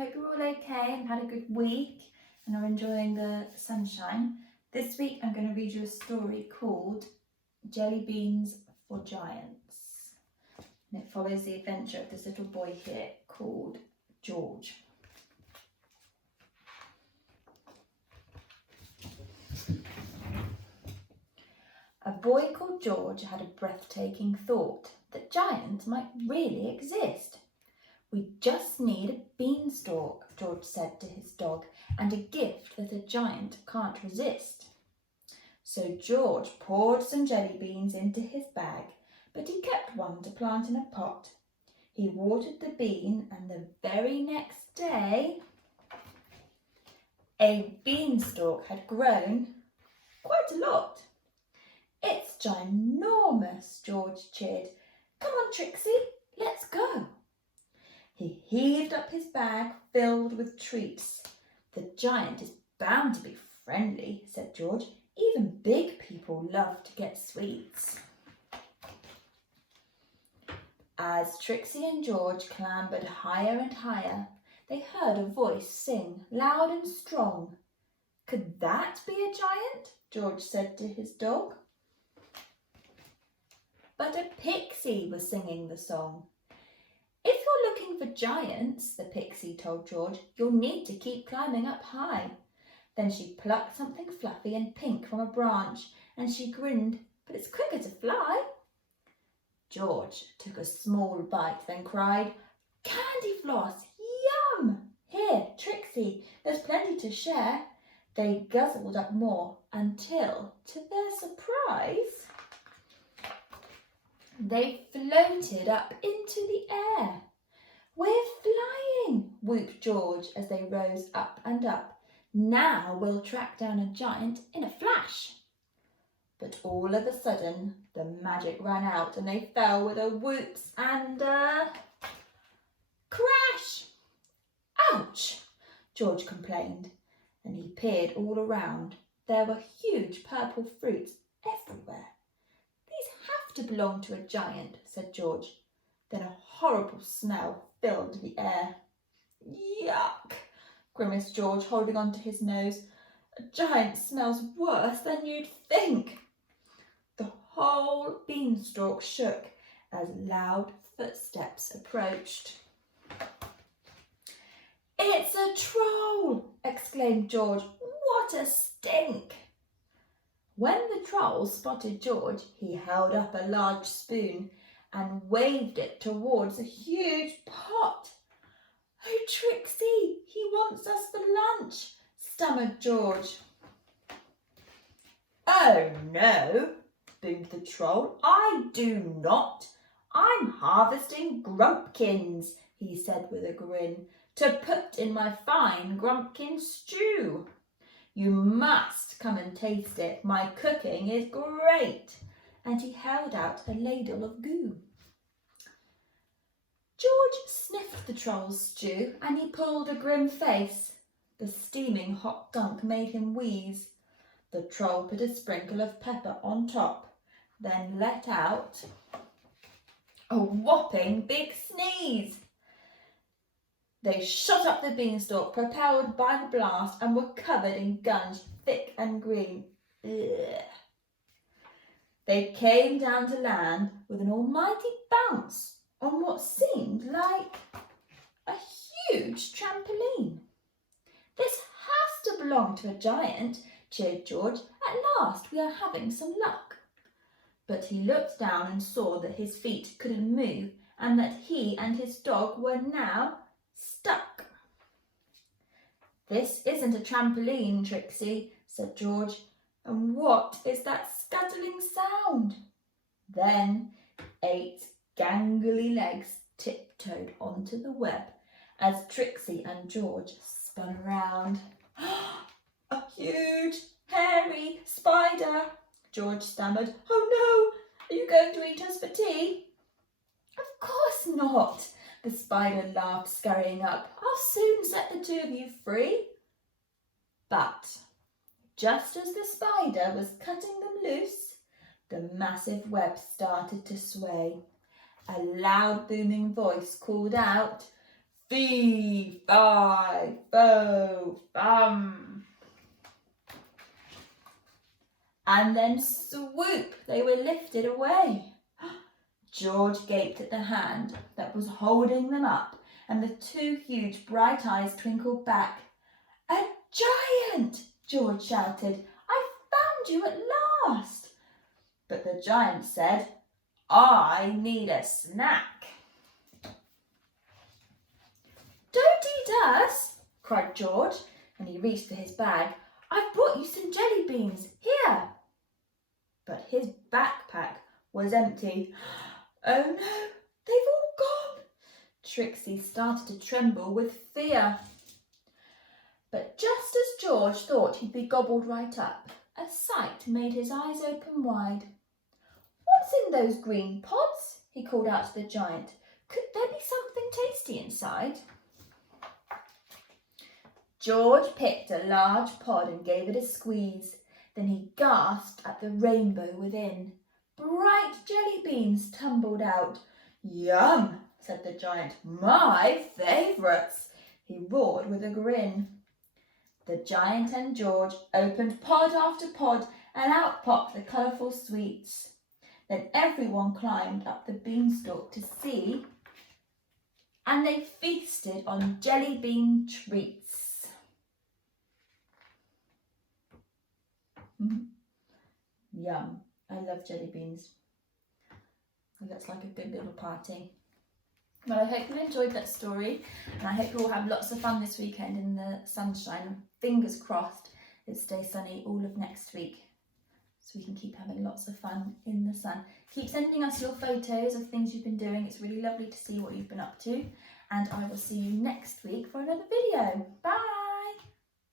Hope you're all okay and had a good week and are enjoying the sunshine. This week I'm going to read you a story called Jellybeans for Giants. And it follows the adventure of this little boy here called George. A boy called George had a breathtaking thought that giants might really exist. "We just need a beanstalk," George said to his dog, "and a gift that a giant can't resist." So George poured some jelly beans into his bag, but he kept one to plant in a pot. He watered the bean, and the very next day a beanstalk had grown quite a lot. "It's ginormous," George cheered. "Come on, Trixie, let's go." He heaved up his bag filled with treats. "The giant is bound to be friendly," said George. "Even big people love to get sweets." As Trixie and George clambered higher and higher, they heard a voice sing loud and strong. "Could that be a giant?" George said to his dog. But a pixie was singing the song. "If you're looking for giants," the pixie told George, "you'll need to keep climbing up high." Then she plucked something fluffy and pink from a branch, and she grinned, "But it's quicker to fly." George took a small bite, then cried, "Candy floss, yum! Here, Trixie, there's plenty to share." They guzzled up more until, to their surprise, they floated up into the air. "We're flying," whooped George as they rose up and up. "Now we'll track down a giant in a flash." But all of a sudden, the magic ran out and they fell with a whoops and a crash. "Ouch!" George complained, and he peered all around. There were huge purple fruits everywhere. "These have to belong to a giant," said George. Then a horrible smell filled the air. "Yuck!" grimaced George, holding on to his nose. "A giant smells worse than you'd think." The whole beanstalk shook as loud footsteps approached. "It's a troll!" exclaimed George. "What a stink!" When the troll spotted George, he held up a large spoon and waved it towards a huge pot. "Oh, Trixie, he wants us for lunch," stammered George. "Oh, no," boomed the troll. "I do not. I'm harvesting grumpkins," he said with a grin, "to put in my fine grumpkin stew. You must come and taste it. My cooking is great." And he held out a ladle of goo. George sniffed the troll's stew and he pulled a grim face. The steaming hot gunk made him wheeze. The troll put a sprinkle of pepper on top, then let out a whopping big sneeze. They shot up the beanstalk, propelled by the blast, and were covered in gunge, thick and green. Ugh. They came down to land with an almighty bounce on what seemed like a huge trampoline. "This has to belong to a giant," cheered George. "At last we are having some luck." But he looked down and saw that his feet couldn't move and that he and his dog were now stuck. "This isn't a trampoline, Trixie," said George. "And what is that scuttling sound?" Then 8 gangly legs tiptoed onto the web as Trixie and George spun around. "A huge, hairy spider," George stammered. "Oh no, are you going to eat us for tea?" "Of course not," the spider laughed, scurrying up. "I'll soon set the two of you free." But just as the spider was cutting them loose, the massive web started to sway. A loud booming voice called out, Fee, fi, fo, fum. And then swoop, they were lifted away. George gaped at the hand that was holding them up, and the two huge bright eyes twinkled back. A giant! George shouted. I found you at last. But the giant said, I need a snack. Don't eat us, cried George, and he reached for his bag. I've brought you some jelly beans. Here. But his backpack was empty. Oh no, they've all gone. Trixie started to tremble with fear. But just as George thought he'd be gobbled right up, a sight made his eyes open wide. What's in those green pods? He called out to the giant. Could there be something tasty inside? George picked a large pod and gave it a squeeze. Then he gasped at the rainbow within. Bright jelly beans tumbled out. Yum, said the giant. My favourites. He roared with a grin. The giant and George opened pod after pod, and out popped the colourful sweets. Then everyone climbed up the beanstalk to see, and they feasted on jelly bean treats. Yum. I love jelly beans. It looks like a good little party. Well, I hope you enjoyed that story, and I hope you all have lots of fun this weekend in the sunshine. Fingers crossed it stays sunny all of next week, so we can keep having lots of fun in the sun. Keep sending us your photos of things you've been doing. It's really lovely to see what you've been up to, and I will see you next week